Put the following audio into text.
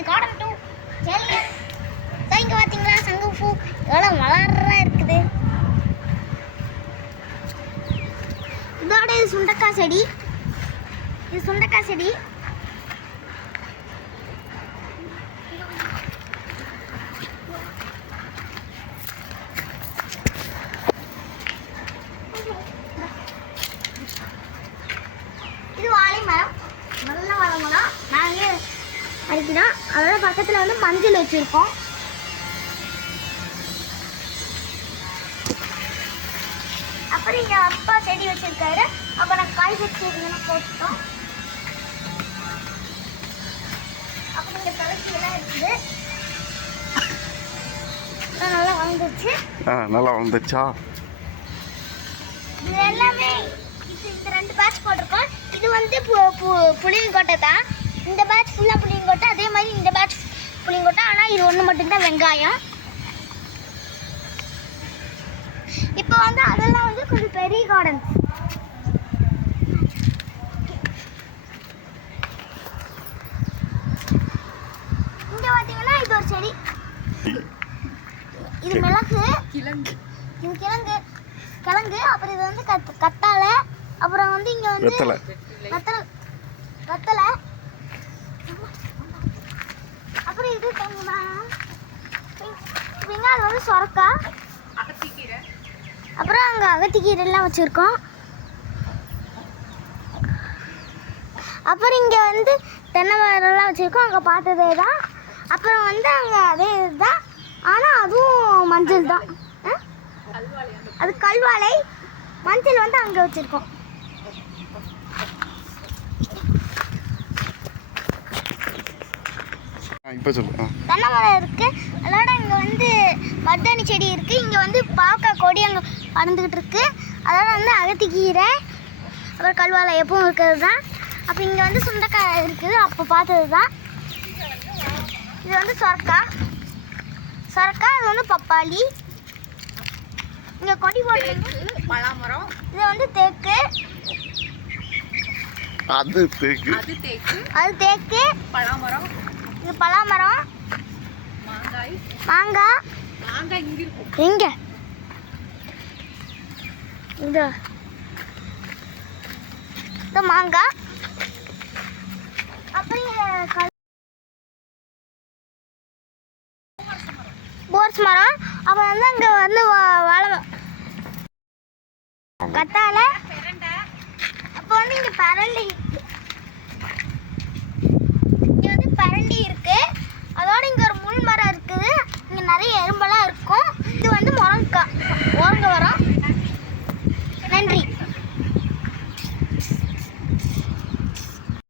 இது கார்டன் 2 ஜெலியன். இங்க பாத்தீங்களா சங்குப்பூ எவ்வளவு மலரா இருக்குது. இதோட இது சுண்டக்காய் செடி. இது சுண்டக்காய் செடி. இது வாழை மரம். நல்ல மரம்லாம் நாங்கள் அடிக்கிறோம். அதோட பக்கத்தில் வந்து மஞ்சள் வச்சுருக்கோம். அப்புறம் இங்கே அப்பா செடி வச்சுருக்காரு. அப்புறம் காய்கறி செடியெல்லாம் போட்டுட்டோம். அப்புறம் இங்கே துளசியெல்லாம் இருக்குது. நல்லா வளர்ந்துச்சு. நல்லா வளர்ந்துச்சா? இது எல்லாமே இந்த 2 பேட்ச் போட்டிருக்கோம். இது வந்து புளியங்கொட்டை தான். இந்த பேட்ச் ஃபுல்லாக புளியங்கொட்டை. அதே மாதிரி இந்த பேட்ச் புளியங்கொட்டை. ஆனால் இது ஒன்று மட்டும்தான் வெங்காயம். இப்போ வந்து அதெல்லாம் வந்து கொஞ்சம் பெரிய கார்டன். இங்க பாத்தீங்கன்னா இது ஒரு செடி. இது மிளகு, கிழங்கு. இது கிழங்கு. அப்புறம் இது வந்து கத்தாழை. அப்புறம் வந்து இங்க வந்து வெத்தலை. அப்புறம் இது அது வந்து சொரக்காய். அப்புறம் அங்கே அகத்திக்கீரைலாம் வச்சுருக்கோம். அப்புறம் இங்கே வந்து தென்னை மரம்லாம் வச்சுருக்கோம். அங்கே பார்த்ததே தான். அப்புறம் வந்து அங்கே அதே இதுதான். ஆனால் அதுவும் மஞ்சள் தான். அது கல்வாழை. மஞ்சள் வந்து அங்கே வச்சுருக்கோம். தென்னை மரம் இருக்கு. அதோட இங்கே வந்து மருதாணி செடி இருக்கு. இங்கே வந்து பாவக்காய் கொடி அங்கே பறந்துக்கிட்டு இருக்கு. அதோட வந்து அகத்திக்கீரை அப்புறம் கல்வாழை எப்பவும் இருக்கிறது தான். அப்போ இங்கே வந்து சுண்டைக்காய் இருக்குது. அப்போ பார்த்தது தான். இது வந்து சொரக்காய். அது வந்து பப்பாளி. இங்கே கொடி போட்டு பலாமரம். இது வந்து தேக்கு. அது தேக்கு. பலாமரம். இது பலாமரம். மாங்காய் இங்க இது மாங்காய். அப்புறம் போர்ஸ் மரம். அப்புறம் வந்து அங்க வந்து வாழை கத்தாழை. அப்போ வந்து இங்க பரண்டை